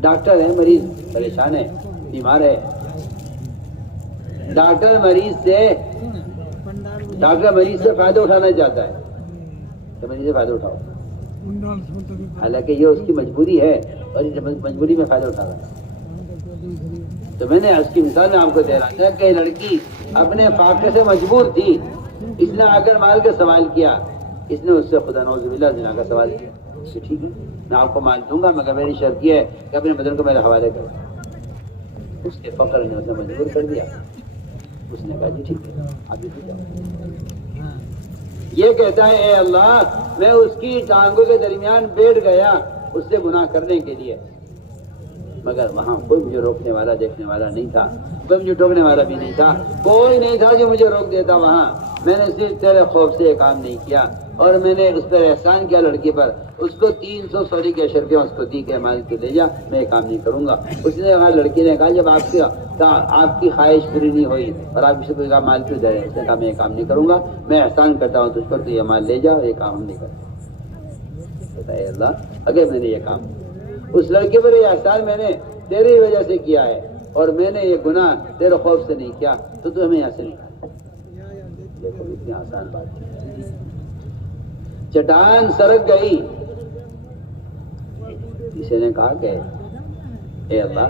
Doctor ہے، مریض پریشان ہے، بیمار ہے، ڈاکٹر مریض سے فائدہ اٹھانا چاہتا ہے تو مریض سے فائدہ اٹھاؤ، حالانکہ یہ اس کی مجبوری ہے اور اس مجبوری میں فائدہ اٹھا رہا ہے۔ تو میں نے اس کی مثال میں آپ کو دے رہا تھا کہ لڑکی اپنے فاقے سے مجبور تھی، اس نے آ کر مال کا سوال کیا، اس نے اس سے خدا نعوذ باللہ زنا کا سوال کیا کہ ٹھیک ہے میں آپ کو مال دوں گا مگر میری شرط یہ ہے کہ اپنے بدن کو میرے حوالے کرو۔ اس کے فقر نے اسے مجبور کر دیا، اس نے کہا جی ٹھیک ہے آپ بھی جاؤ۔ یہ کہتا ہے اے اللہ میں اس کی ٹانگوں کے درمیان بیٹھ گیا اس سے گناہ کرنے کے لیے، مگر وہاں کوئی مجھے روکنے والا دیکھنے والا نہیں تھا، کوئی مجھے ٹوکنے والا بھی نہیں تھا، کوئی نہیں تھا جو مجھے روک دیتا۔ وہاں میں نے صرف تیرے خوف سے یہ کام نہیں کیا اور میں نے اس پر احسان کیا لڑکی پر، اس کو 300 سوری کے اشرفیاں اس کو دی کہ مال تو لے جا، میں یہ کام نہیں کروں گا۔ اس نے کہا، لڑکی نے کہا جب آپ کی خواہش پوری نہیں ہوئی اور آپ کسی کو کہا مال کیوں دے رہے، اس نے کہا میں یہ کام نہیں کروں گا، میں احسان کرتا ہوں تجھ پر، تو یہ مال لے جا اور یہ کام ہم نہیں کرتے۔ بتائے اللہ اگر میں نے یہ کام اس لڑکے پر یہ احسان میں نے تیری وجہ سے کیا ہے اور میں نے یہ گناہ تیرے خوف سے نہیں کیا تو ہمیں یہاں سے نہیں۔ دیکھو اتنی آسان بات ہے، چٹان سرک گئی، کسی نے کہا کہ اے اللہ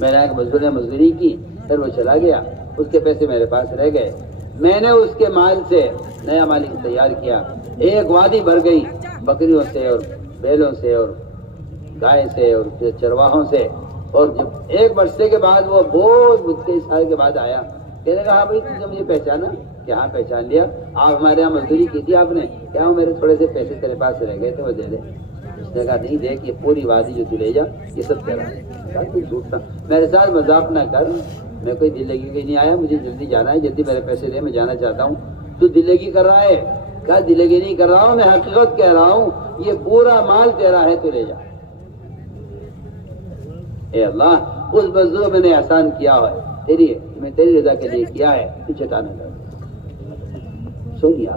میں نے ایک مزدور نے مزدوری کی پھر وہ چلا گیا، اس کے پیسے میرے پاس رہ گئے، میں نے اس کے مال سے نیا مالک تیار کیا، ایک وادی بھر گئی بکریوں سے اور بیلوں سے اور گائے سے اور چرواہوں سے، اور جب ایک برسے کے بعد وہ بہت 22 سال کے بعد آیا، کہنے کہا بھائی تم نے مجھے پہچانا؟ کہ ہاں پہچان لیا، آپ ہمارے یہاں مزدوری کی تھی آپ نے، کیا وہ میرے تھوڑے سے پیسے تیرے پاس رہ گئے تھے وہ دے دے۔ اس نے کہا نہیں دیکھ یہ پوری وادی جو تو لے جا یہ سب تیرا ہے۔ کہا تو جھوٹا، میرے ساتھ مذاق نہ کر، میں کوئی دل لگی کے نہیں آیا، مجھے جلدی جانا ہے، جلدی میرے پیسے دے، میں جانا چاہتا ہوں۔ تو دل لگی کر رہا ہے؟ کہا دل لگی نہیں کر رہا ہوں، میں حقیقت کہہ رہا ہوں، یہ پورا مال تیرا ہے تو لے جا۔ اے اللہ اس مزدور میں نے احسان کیا ہے میں تیری رضا کے لیے کیا ہے، تو چٹان لگا سو لیا،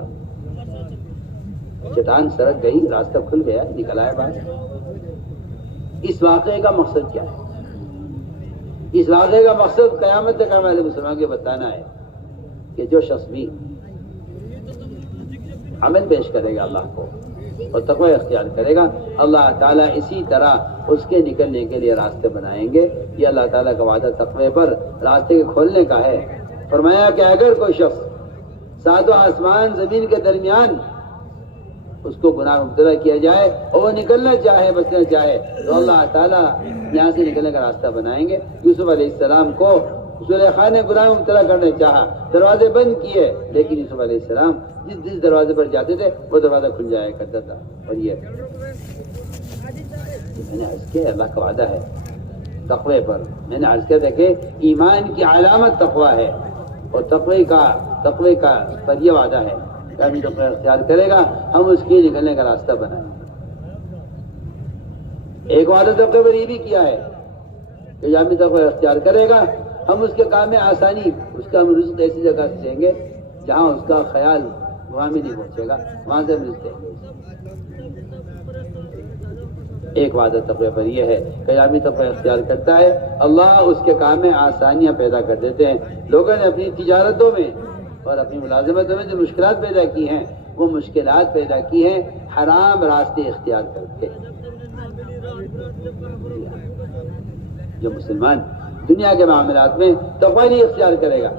چٹان سرک گئی، راستہ کھل گیا، نکل آیا باہر۔ اس واقعے کا مقصد کیا ہے؟ اس واقعے کا مقصد قیامت تک ہمارے مسلمان کے بتانا ہے کہ جو شخص بھی عمل پیش کرے گا اللہ کو اور تقوی اختیار کرے گا، اللہ تعالیٰ اسی طرح اس کے نکلنے کے لیے راستے بنائیں گے۔ یہ اللہ تعالیٰ کا وعدہ تقوی پر راستے کے کھولنے کا ہے۔ فرمایا کہ اگر کوئی شخص ساتوں آسمان زمین کے درمیان اس کو گناہ مبتلا کیا جائے اور وہ نکلنا چاہے، بچنا چاہے، تو اللہ تعالیٰ یہاں سے نکلنے کا راستہ بنائیں گے۔ یوسف علیہ السلام کو زلیخا نے گناہ مبتلا کرنا چاہا، دروازے بند کیے، لیکن یوسف علیہ السلام جس دروازے پر جاتے تھے وہ دروازہ کھل جایا کرتا تھا۔ اور یہ میں نے عرض کیا اللہ کا وعدہ ہے تقوی پر، میں نے عرض کیا تھا کہ ایمان کی علامت تقوی ہے اور تقوی کا پر یہ وعدہ ہے کہ آدمی تقوی اختیار کرے گا ہم اس کے نکلنے کا راستہ بنائیں گے۔ ایک وعدہ تقوی پر یہ بھی کیا ہے کہ آدمی تقوی اختیار کرے گا ہم اس کے کام میں آسانی، اس کا ہم رزق ایسی جگہ سے دیں گے جہاں اس کا خیال وہاں بھی نہیں پہنچے گا، وہاں سے ہم رزق دیں گے۔ ایک وعدہ تقوی پر یہ ہے کہ آدمی تقوی اختیار کرتا ہے اللہ اس کے کام میں آسانیاں پیدا کر دیتے ہیں۔ لوگوں نے اپنی تجارتوں میں اور اپنی ملازمتوں میں جو مشکلات پیدا کی ہیں وہ مشکلات پیدا کی ہیں حرام راستے اختیار کر کے۔ جو مسلمان دنیا کے معاملات میں تقوی نہیں اختیار کرے گا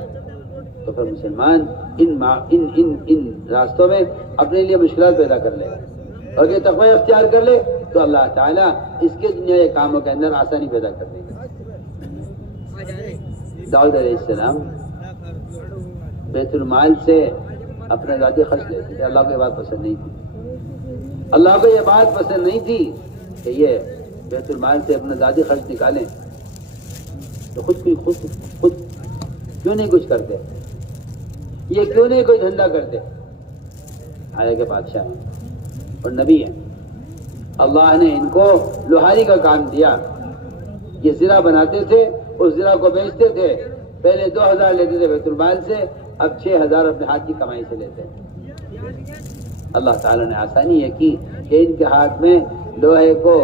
تو پھر مسلمان ان راستوں میں اپنے لیے مشکلات پیدا کر لے گا، اور یہ تقوی اختیار کر لے تو اللہ تعالیٰ اس کے دنیا کے کاموں کے اندر آسانی پیدا کر دے گا۔ داؤد علیہ السلام بیت المال سے اپنے ذاتی خرچ لیتے تھے، اللہ کو یہ بات پسند نہیں تھی، اللہ کو یہ بات پسند نہیں تھی کہ یہ بیت المال سے اپنا ذاتی خرچ نکالیں، تو خود کیوں نہیں کچھ کرتے، یہ کیوں نہیں کوئی دھندا کرتے؟ حالانکہ بادشاہ ہیں اور نبی ہیں، اللہ نے ان کو لوہاری کا کام دیا، یہ زرہ بناتے تھے، اس زرہ کو بیچتے تھے، پہلے 2000 لیتے تھے بیت المال سے، اب 6000 اپنے ہاتھ کی کمائی سے لیتے ہیں۔ اللہ تعالیٰ نے آسانی یہ کی کہ ان کے ہاتھ میں لوہے کو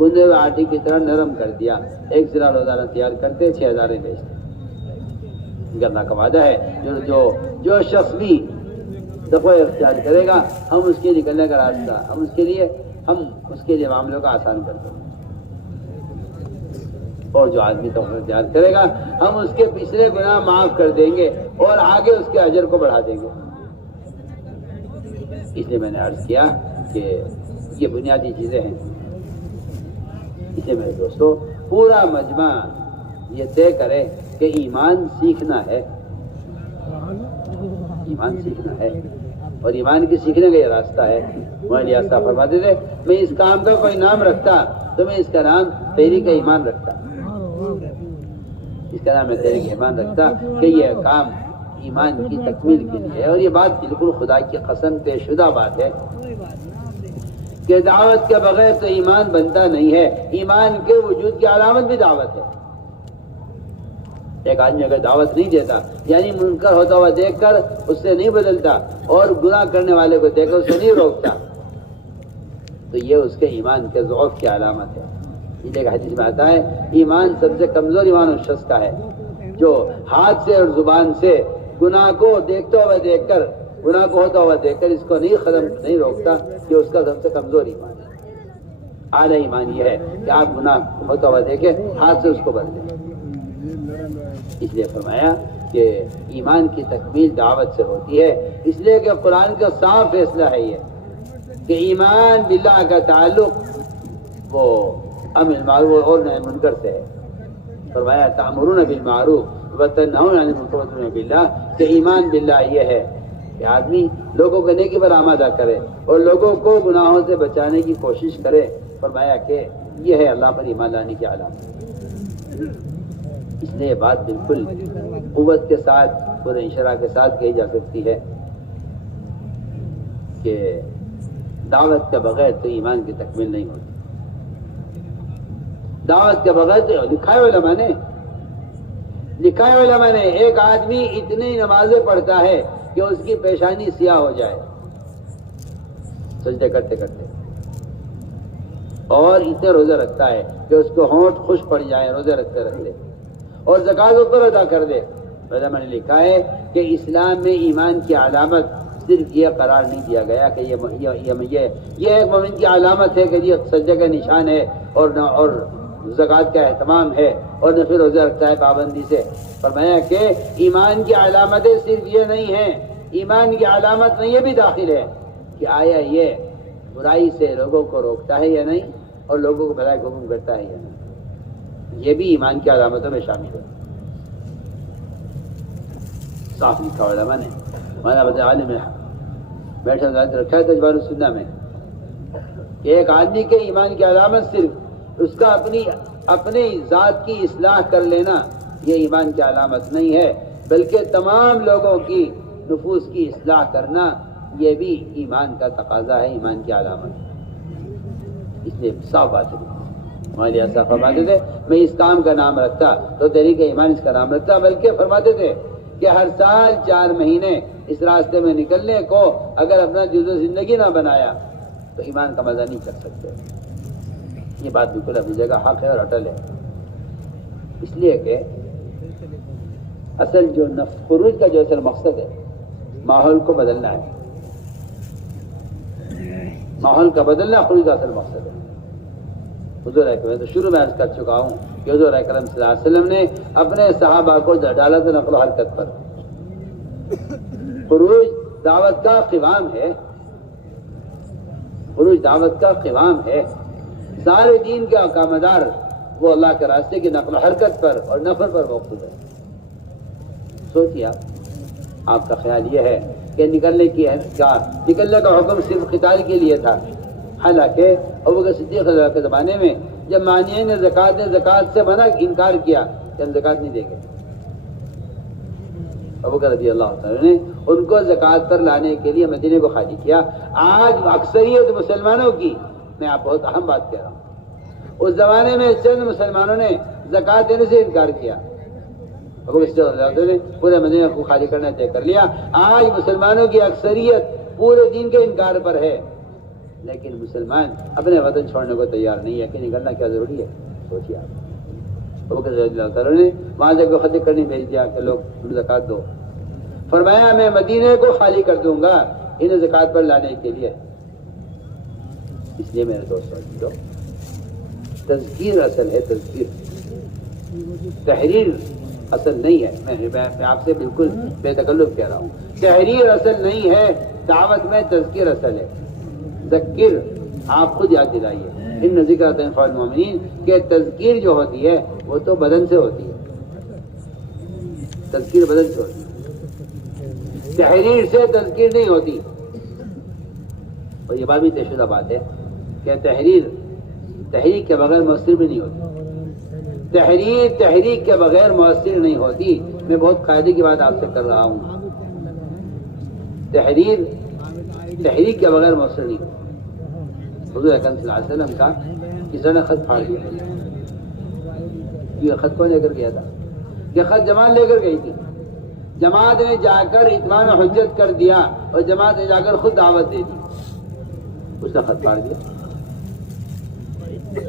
گوندے ہوئے آٹے کی طرح نرم کر دیا. 1 زرہ روزانہ تیار کرتے 6000 بیچتے. یہ اللہ کا وعدہ ہے جو شخص بھی تقوی اختیار کرے گا ہم اس کے نکلنے کا راستہ ہم اس کے لیے معاملوں کا آسان کر دیں گے. اور جو آدمی تقوی اختیار کرے گا ہم اس کے پچھلے گناہ معاف کر دیں گے اور آگے اس کے اجر کو بڑھا دیں گے. اس لیے میں نے عرض کیا کہ یہ بنیادی چیزیں ہیں. اس لیے میرے دوستو پورا مجمع یہ طے کرے کہ ایمان سیکھنا ہے اور ایمان کی سیکھنے کا یہ راستہ ہے. مولانا صاحب فرماتے تھے میں اس کام کا کوئی نام رکھتا تو میں اس کا نام تحریک ایمان رکھتا. اس کا نام میں تحریک ایمان رکھتا کہ یہ کام ایمان کی تکمیل کے لیے ہے. اور یہ بات بالکل خدا کی قسم پہ شدہ بات ہے کہ دعوت کے بغیر تو ایمان بنتا نہیں ہے. ایمان کے وجود کی علامت بھی دعوت ہے. ایک آدمی اگر دعوت نہیں دیتا یعنی منکر ہوتا ہوا دیکھ کر اس سے نہیں بدلتا اور گناہ کرنے والے کو دیکھ کر اسے نہیں روکتا تو یہ اس کے ایمان کے ضعف کی علامت ہے. یہ ایک حدیث میں آتا ہے ایمان سب سے کمزور ایمان اس شخص کا ہے جو ہاتھ سے اور زبان سے گناہ کو دیکھتا ہوا دیکھ کر گناہ کو ہوتا ہوا دیکھ کر اس کو نہیں روکتا. کہ اس کا سب سے کمزور ایمان ہے. اعلیٰ ایمان یہ ہے کہ آپ گناہ ہوتا ہوا دیکھیں ہاتھ سے اس کو بدلیں. اس لیے فرمایا کہ ایمان کی تکمیل دعوت سے ہوتی ہے. اس لیے کہ قرآن کا صاف فیصلہ ہے یہ کہ ایمان باللہ کا تعلق وہ امر معروف اور نہی منکر سے ہے. فرمایا تأمرون بالمعروف وتنہون عن المنکر باللہ کہ ایمان باللہ یہ ہے کہ آدمی لوگوں کو نیکی پر آمادہ کرے اور لوگوں کو گناہوں سے بچانے کی کوشش کرے. فرمایا کہ یہ ہے اللہ پر ایمان لانے کی علامت. اس لیے بات بالکل قوت کے ساتھ پورے انشراح کے ساتھ کہی جا سکتی ہے کہ دعوت کے بغیر تو ایمان کی تکمیل نہیں ہوتی. دعوت کے بغیر تو لکھا ہے علماء نے ایک آدمی اتنی نمازیں پڑھتا ہے کہ اس کی پیشانی سیاہ ہو جائے سجدے کرتے کرتے اور اتنے روزے رکھتا ہے کہ اس کو ہونٹ خشک پڑ جائے روزے رکھتے رکھتے اور زکات اوپر ادا کر دے. علماء نے لکھا ہے کہ اسلام میں ایمان کی علامت صرف یہ قرار نہیں دیا گیا کہ یہ ایک مومن کی علامت ہے کہ یہ سجدے کا نشان ہے اور زکات کا اہتمام ہے اور نفل روزہ رکھتا ہے پابندی سے. فرمایا کہ ایمان کی علامتیں صرف یہ نہیں ہیں. ایمان کی علامت میں یہ بھی داخل ہے کہ آیا یہ برائی سے لوگوں کو روکتا ہے یا نہیں اور لوگوں کو بھلائی کو حکم کرتا ہے یا نہیں. یہ بھی ایمان کی علامتوں میں شامل ہے. صاف لکھا علماء نے عالم میں بیٹھا رکھا ہے تجبار السنہ میں کہ ایک آدمی کے ایمان کی علامت صرف اس کا اپنی ذات کی اصلاح کر لینا یہ ایمان کی علامت نہیں ہے بلکہ تمام لوگوں کی نفوس کی اصلاح کرنا یہ بھی ایمان کا تقاضا ہے ایمان کی علامت ہے. اس لیے صاف بات ہے. ہمارے ایسا فرماتے تھے میں اس کام کا نام رکھتا تو تحریک ایمان اس کا نام رکھتا. بلکہ فرماتے تھے کہ ہر سال 4 مہینے اس راستے میں نکلنے کو اگر اپنا جزو زندگی نہ بنایا تو ایمان کا مزہ نہیں کر سکتے. یہ بات بالکل اپنی جگہ حق ہے اور اٹل ہے. اس لیے کہ اصل جو خروج کا جو اصل مقصد ہے ماحول کو بدلنا ہے. ماحول کا بدلنا خروج کا اصل مقصد ہے. حضور اکرم تو شروع میں عرض کر چکا ہوں کہ حضور اکرم صلی اللہ علیہ وسلم نے اپنے صحابہ کو ڈالا تھا نقل و حرکت پر. خروج دعوت کا قوام ہے. خروج دعوت کا قوام ہے. سارے دین کا مدار وہ اللہ کے راستے کی نقل و حرکت پر اور نفر پر موقوف ہے. سوچیے آپ کا خیال یہ ہے کہ نکلنے کا حکم صرف قتال کے لیے تھا. حالانکہ ابوبکر صدیق رضی اللہ عنہ کے زمانے میں جب مانعین نے زکات سے انکار کیا کہ ہم زکات نہیں دیں گے ابوبکر رضی اللہ عنہ نے ان کو زکات پر لانے کے لیے مدینے کو خالی کیا. آج اکثریت مسلمانوں کی میں آپ بہت اہم بات کہہ رہا ہوں اس زمانے میں چند مسلمانوں نے زکات دینے سے انکار کیا. نے پورے مدینے کو خالی کرنا طے کر لیا. آج مسلمانوں کی اکثریت پورے دین کے انکار پر ہے. لیکن مسلمان اپنے وطن چھوڑنے کو تیار نہیں ہے کہ نکلنا کیا ضروری ہے. سوچیے آپ. ابو بکر رضی اللہ تعالیٰ نے وہاں سے کوئی خط کرنی بھیج دیا کہ لوگ زکوٰۃ دو. فرمایا میں مدینے کو خالی کر دوں گا انہیں زکوٰۃ پر لانے کے لیے. اس لیے میرے دوستوں تذکیر اصل ہے. تذکیر تحریر اصل نہیں ہے. میں آپ سے بالکل بے تکلف کہہ رہا ہوں. تحریر اصل نہیں ہے. دعوت میں تذکیر اصل ہے. ذکر آپ خود یاد دلائیے ان ذکر تنفع المؤمنین کہ تذکیر جو ہوتی ہے وہ تو بدن سے ہوتی ہے. تذکیر بدن سے ہوتی ہے. تحریر سے تذکیر نہیں ہوتی. اور یہ بات بھی طے شدہ بات ہے کہ تحریر کے بغیر مؤثر بھی نہیں ہوتی. تحریک کے بغیر مؤثر نہیں ہوتی. میں بہت قاعدے کی بات آپ سے کر رہا ہوں. تحریک کے بغیر مؤثر نہیں ہوتی. حضور اکرم صلی اللہ علیہ وسلم کا کسی نے خط پھاڑ دیا. یہ خط کون لے کر گیا تھا؟ یہ خط جماعت لے کر گئی تھی. جماعت نے جا کر اتمام حجت کر دیا اور جماعت نے جا کر خود دعوت دے دی. اس نے خط پھاڑ دیا.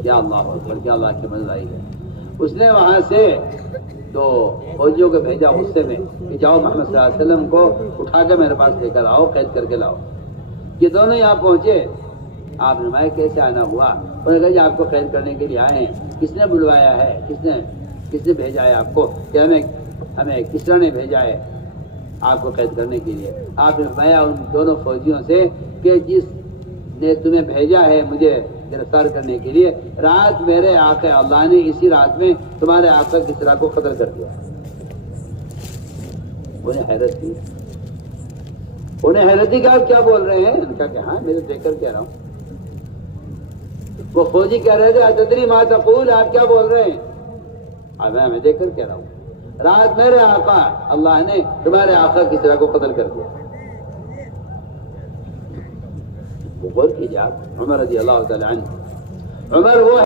کیا اللہ اکبر, کیا اللہ کی مدد آئی ہے. اس نے وہاں سے تو فوجیوں کو بھیجا غصے میں کہ جاؤ محمد صلی اللہ علیہ وسلم کو اٹھا کے میرے پاس لے کر آؤ, قید کر کے لاؤ. یہ دونوں یہاں پہنچے. آپ نے فرمایا کیسے آنا ہوا؟ انہوں نے کہا جی آپ کو قید کرنے کے لیے آئے ہیں. کس نے بلوایا ہے؟ کس نے بھیجا ہے آپ کو؟ کہ ہمیں کس طرح نے بھیجا ہے آپ کو قید کرنے کے لیے؟ آپ نے فرمایا ان دونوں فوجیوں سے کہ جس نے تمہیں بھیجا ہے مجھے گرفتار کرنے کے لیے, رات میرے آقا اللہ نے اسی رات میں تمہارے آقا کسریٰ کو قتل کر دیا. انہیں حیرت تھی کہ آپ کیا بول رہے ہیں؟ ان کا کہ ہاں میں دیکھ کر کہہ رہا ہوں. وہ فوجی کہہ رہے تھے اتدری ما تقول, آپ کیا بول رہے ہیں؟ میں دیکھ کر کہہ رہا ہوں رات میرے آقا اللہ نے تمہارے آقا کسریٰ کو قتل کر دیا. وہ غور کیجیے آپ. عمر رضی اللہ تعالی عنہ, عمر وہ